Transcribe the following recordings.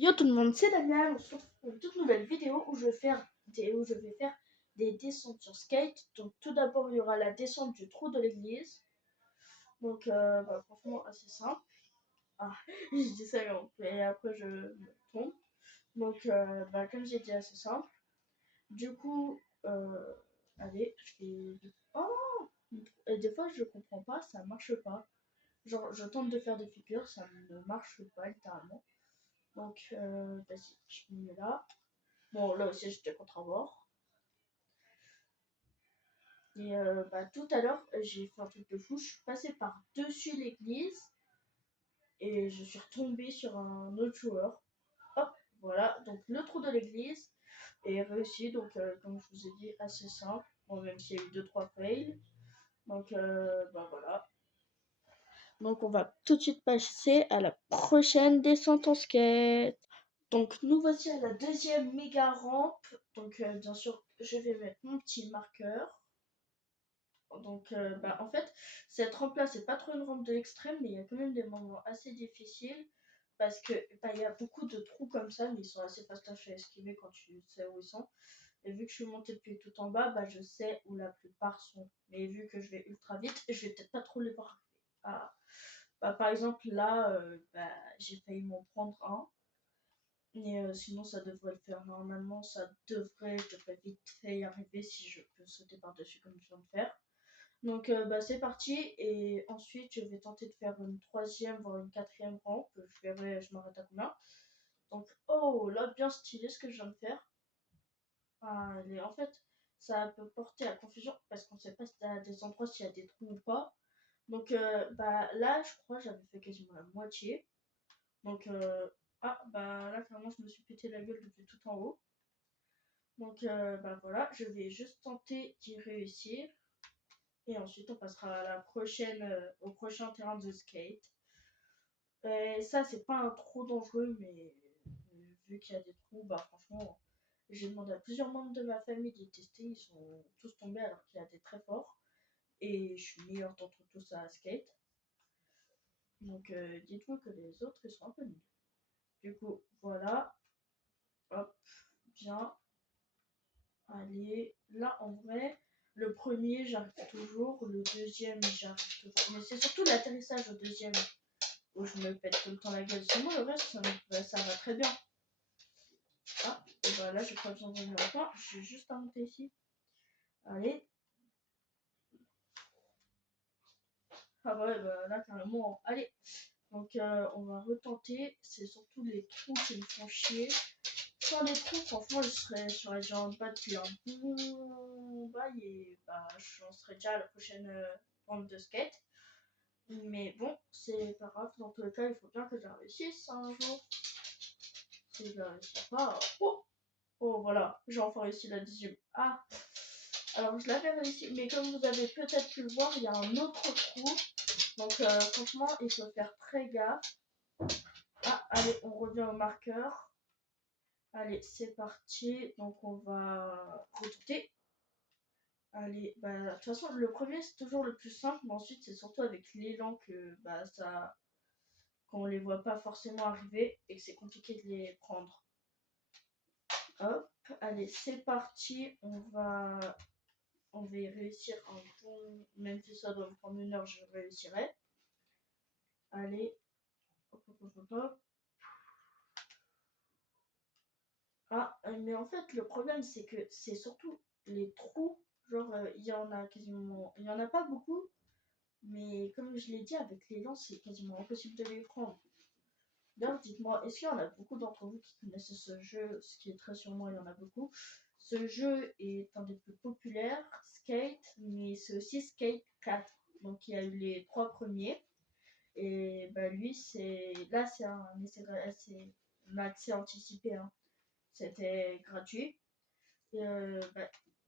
Yo tout le monde, c'est Damien. On se retrouve pour une toute nouvelle vidéo où je vais faire des descentes sur skate. Donc tout d'abord il y aura la descente du trou de l'église. Donc franchement assez simple. Ah, je dis ça et après je me trompe. Donc comme j'ai dit assez simple. Du coup allez, je vais. Oh, et des fois je comprends pas, ça marche pas. Genre je tente de faire des figures, ça ne marche pas littéralement. Donc vas-y, je me mets là. Bon, là aussi, j'étais contre un bord. Et tout à l'heure, j'ai fait un truc de fou. Je suis passée par-dessus l'église et je suis retombée sur un autre joueur. Hop, voilà. Donc, le trou de l'église est réussi. Donc, comme je vous ai dit, assez simple. Bon, même s'il y a eu 2-3 fails. Donc, voilà. Donc, on va tout de suite passer à la prochaine descente en skate. Donc, nous voici à la deuxième méga rampe. Donc, bien sûr, je vais mettre mon petit marqueur. Donc, en fait, cette rampe-là, c'est pas trop une rampe de l'extrême, mais il y a quand même des moments assez difficiles parce que il y a beaucoup de trous comme ça, mais ils sont assez fastoches à esquiver quand tu sais où ils sont. Et vu que je suis montée depuis tout en bas, je sais où la plupart sont. Mais vu que je vais ultra vite, je vais peut-être pas trop les voir arriver. Par exemple, là, j'ai failli m'en prendre un. Et sinon, ça devrait le faire. Normalement, je devrais vite fait y arriver si je peux sauter par-dessus comme je viens de faire. Donc c'est parti et ensuite je vais tenter de faire une troisième voire une quatrième rampe. Je verrai, je m'arrête à combien. Donc oh là bien stylé ce que je viens de faire. En fait ça peut porter à confusion parce qu'on ne sait pas si à des endroits s'il y a des trous ou pas. Donc là je crois j'avais fait quasiment la moitié. Donc là clairement je me suis pété la gueule depuis tout en haut. Donc voilà, je vais juste tenter d'y réussir. Et ensuite, on passera à au prochain terrain de skate. Et ça, c'est pas un trop dangereux, mais vu qu'il y a des trous, franchement, j'ai demandé à plusieurs membres de ma famille d'y tester. Ils sont tous tombés alors qu'il y a des très forts. Et je suis meilleure d'entre tous à skate. Donc, dites-vous que les autres, ils sont un peu nuls. Du coup, voilà. Hop, bien. Allez, là, en vrai, le premier, j'arrive toujours. Le deuxième, j'arrive toujours. Mais c'est surtout l'atterrissage au deuxième où je me pète tout le temps la gueule. Sinon, le reste, ça va très bien. Et là, j'ai pas besoin de mon point. J'ai juste à monter ici. Allez. Là, carrément. Allez. Donc, on va retenter. C'est surtout les trous qui me font chier. Sans les trous, franchement, je serais déjà en bas depuis un bon bail. Et j'en serais déjà à la prochaine rampe de skate. Mais bon, c'est pas grave. Dans tous les cas, il faut bien que je réussisse un jour. Si je ne réussis pas. Oh voilà, j'ai enfin réussi la deuxième. Alors je l'avais réussi, mais comme vous avez peut-être pu le voir, il y a un autre trou. Donc franchement, il faut faire très gaffe. Allez, on revient au marqueur. Allez, c'est parti. Donc on va retourner. Allez, de toute façon, le premier c'est toujours le plus simple, mais ensuite c'est surtout avec l'élan que qu'on les voit pas forcément arriver et que c'est compliqué de les prendre. Hop, allez, c'est parti. On va y réussir un bon. Même si ça doit me prendre une heure, je réussirai. Allez. Hop, hop, hop, hop. Mais en fait, le problème, c'est que c'est surtout les trous. Genre, il y en a quasiment. Il y en a pas beaucoup. Mais comme je l'ai dit, avec les lances, c'est quasiment impossible de les prendre. D'ailleurs, dites-moi, est-ce qu'il y en a beaucoup d'entre vous qui connaissent ce jeu? Ce qui est très sûrement, il y en a beaucoup. Ce jeu est un des plus populaires, Skate, mais c'est aussi Skate 4. Donc, il y a eu les 3 premiers. Et lui, c'est un accès anticipé. Hein. C'était gratuit. Et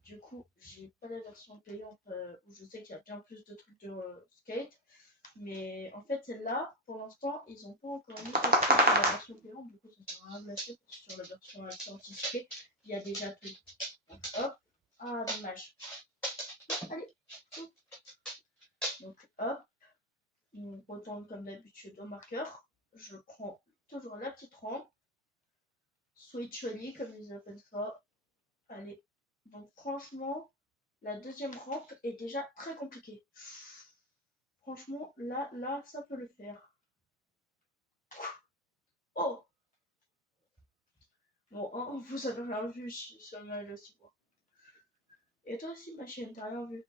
du coup, j'ai pas la version payante où je sais qu'il y a bien plus de trucs de skate. Mais en fait, celle-là, pour l'instant, ils ont pas encore mis ça sur la version payante. Du coup, ça sert à rien de l'acheter parce que sur la version accès anticipé, il y a déjà tout. Donc, hop. Dommage. Allez. Donc, hop. On retourne comme d'habitude au marqueur. Je prends toujours la petite rampe. Switch Oli, comme ils appellent ça. Allez. Donc franchement, la deuxième rampe est déjà très compliquée. Franchement, là, ça peut le faire. Oh! Bon, hein, vous avez rien vu, ça m'a aussi voir. Et toi aussi, ma chienne, t'as rien vu.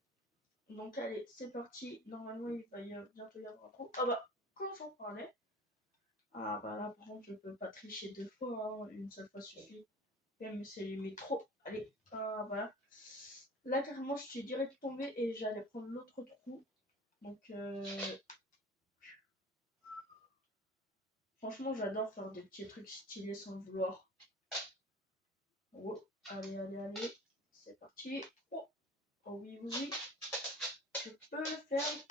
Donc allez, c'est parti. Normalement, il va bientôt y avoir un trou. Ah bah, quand j'en parlais. Ah bah là, par contre, je peux pas tricher deux fois. Hein. Une seule fois suffit. Même c'est limite trop. Allez, voilà. Là, carrément, je suis direct tombée et j'allais prendre l'autre trou. Donc, franchement, j'adore faire des petits trucs stylés sans le vouloir. Oh, allez. C'est parti. Oh, oui. Je peux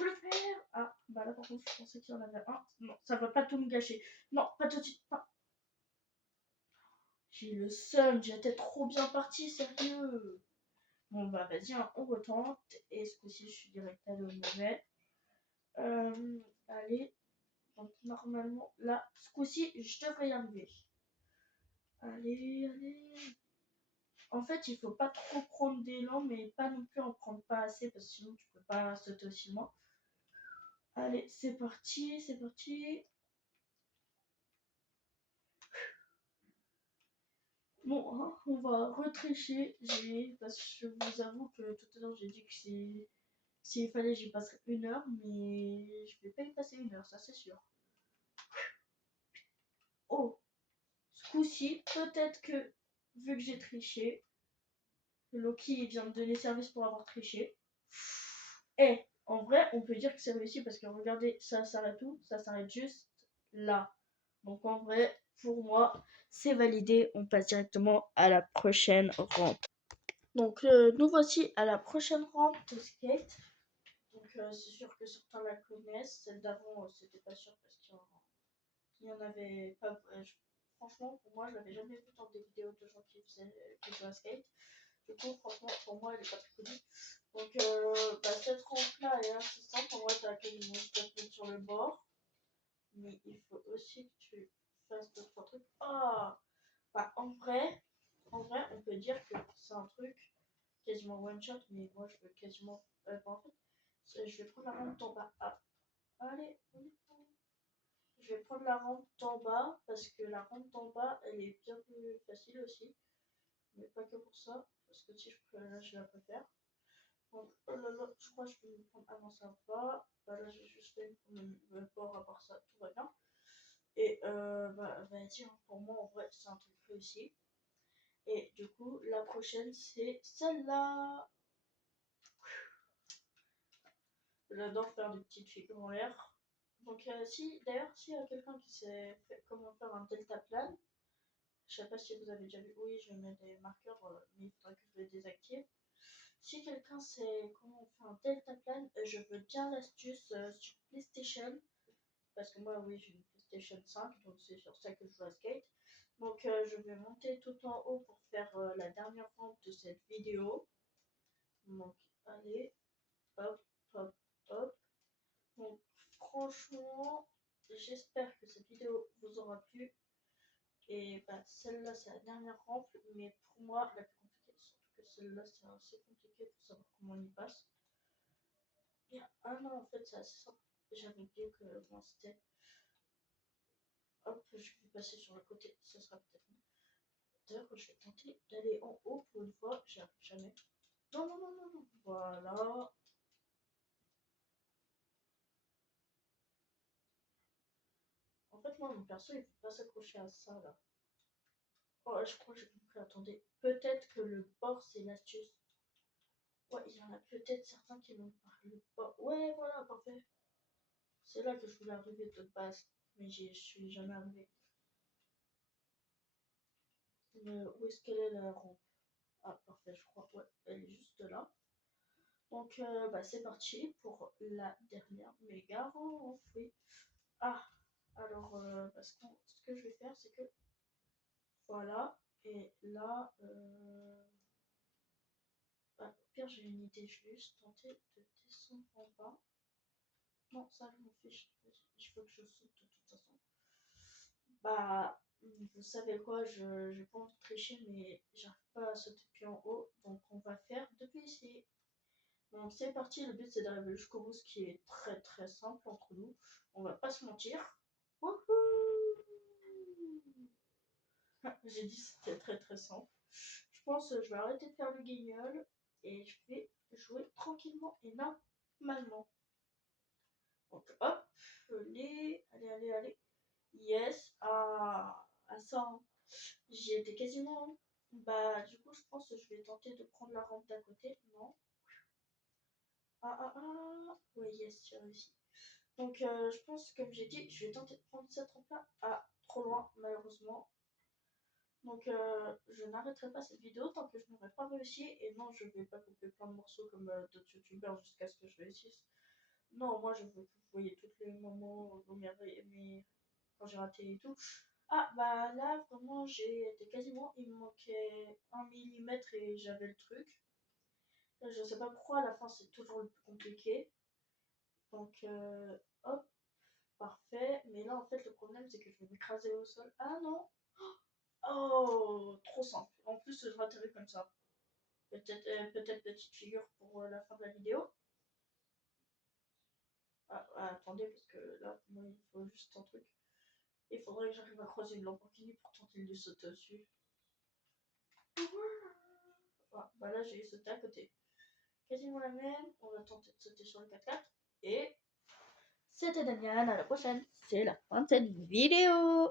le faire. Ah, bah là, par contre, je pensais qu'il y en avait un. Non, ça va pas tout me gâcher. Non, pas tout de suite. Pas. J'ai le seum, j'étais trop bien parti, sérieux. Bon, bah, vas-y, hein, on retente. Et ce coup-ci, je suis direct allé au mauvais. Allez. Donc, normalement, là, ce coup-ci, je devrais y arriver. Allez. En fait, il faut pas trop prendre d'élan, mais pas non plus en prendre pas assez, parce que sinon, tu peux pas sauter aussi loin. Allez, c'est parti. Bon, hein, on va retricher. Parce que je vous avoue que tout à l'heure, j'ai dit que s'il fallait, j'y passerais 1 heure, mais je vais pas y passer 1 heure, ça c'est sûr. Oh, ce coup-ci, peut-être que, vu que j'ai triché, Loki vient de donner service pour avoir triché. Et en vrai, on peut dire que c'est réussi parce que regardez, ça s'arrête où? Ça s'arrête juste là. Donc en vrai, pour moi, c'est validé. On passe directement à la prochaine rampe. Donc nous voici à la prochaine rampe de skate. Donc c'est sûr que certains la connaissent. Celle d'avant, c'était pas sûr parce qu'il y en avait pas. Franchement, pour moi, je l'avais jamais vu dans des vidéos de gens qui jouaient à skate. Du coup, franchement, pour moi, elle est pas très connue. Donc, cette rampe-là est assez simple. En vrai, t'as quasiment juste à te mettre sur le bord. Mais il faut aussi que tu fasses d'autres trucs. Ah! Bah, en vrai, on peut dire que c'est un truc quasiment one shot, mais moi, je veux quasiment. En fait, je vais prendre la rampe d'en bas. Ah, allez, je vais prendre la rampe d'en bas parce que la rampe d'en bas, elle est bien plus facile aussi. Mais pas que pour ça, parce que si je la préfère. Donc, oh là là, je crois que je vais me prendre avant ça va. Bah là, j'ai juste fait le port, à part ça, tout va bien. Et vas-y, hein, pour moi, en vrai, c'est un truc réussi. Et du coup, la prochaine, c'est celle-là. J'adore faire des petites figures en l'air. Donc, d'ailleurs, s'il y a quelqu'un qui sait comment faire un deltaplane, je sais pas si vous avez déjà vu, oui, je mets des marqueurs, mais il faudrait que je les désactive. Si quelqu'un sait comment on fait un deltaplane, je veux bien l'astuce sur PlayStation. Parce que moi, oui, j'ai une PlayStation 5, donc c'est sur ça que je joue à skate. Donc, je vais monter tout en haut pour faire la dernière rampe de cette vidéo. Donc, allez, hop. Donc, franchement, j'espère que cette vidéo vous aura plu. Et bah, celle-là, c'est la dernière rampe, mais pour moi, la plus compliquée. Surtout que celle-là, c'est assez compliqué pour savoir comment on y passe. Bien, ah non, en fait, c'est assez simple. J'avais oublié que moi, c'était. Hop, je vais passer sur le côté, ça sera peut-être mieux. D'ailleurs, je vais tenter d'aller en haut pour une fois, j'y arrive jamais. Non. Voilà. En fait, moi, mon perso, il ne peut pas s'accrocher à ça, là. Oh, je crois que j'ai compris. Attendez. Peut-être que le bord, c'est l'astuce. Ouais, il y en a peut-être certains qui m'ont parlé de bord. Ouais, voilà, parfait. C'est là que je voulais arriver de base. Mais je suis jamais arrivé. Où est-ce qu'elle est, la rampe? Ah, parfait, je crois. Ouais, elle est juste là. Donc, c'est parti pour la dernière méga rampe. Oui. Ah, alors, ce que je vais faire, c'est que voilà, et là, au pire, j'ai une idée, je vais juste tenter de descendre en bas. Non, ça, je m'en fiche, il faut que je saute de toute façon. Bah, Vous savez quoi, j'ai pas envie de tricher, mais j'arrive pas à sauter depuis en haut, donc on va faire depuis ici. Donc c'est parti, le but c'est d'arriver jusqu'au bout, ce qui est très très simple entre nous. On va pas se mentir. Wouhou. J'ai dit c'était très très simple. Je pense que je vais arrêter de faire le guignol et je vais jouer tranquillement et normalement. Donc hop, allez. Yes, à ça, hein. J'y étais quasiment. Bah du coup je pense que je vais tenter de prendre la rampe d'à côté. Non. Ouais, yes, j'ai réussi. Donc je pense, comme j'ai dit, je vais tenter de prendre cette rampe-là. Ah, trop loin, malheureusement. Donc je n'arrêterai pas cette vidéo tant que je n'aurai pas réussi. Et non, je vais pas couper plein de morceaux comme d'autres youtubeurs jusqu'à ce que je réussisse. Non, moi je veux que vous voyez tous les moments où quand j'ai raté et tout. Ah bah là vraiment j'ai été quasiment, il me manquait 1 mm et j'avais le truc. Je sais pas pourquoi à la fin c'est toujours le plus compliqué. Donc hop, parfait. Mais là en fait le problème c'est que je vais m'écraser au sol. Ah non. Oh, trop simple. En plus je ratterris comme ça. Peut-être petite figure pour la fin de la vidéo. Attendez parce que là moi, il faut juste un truc. Il faudrait que j'arrive à croiser une Lamborghini pour tenter de sauter dessus. Bah là j'ai sauté à côté. Quasiment la même. On va tenter de sauter sur le 4x4. Et c'était Damien, à la prochaine. C'est la fin de cette vidéo.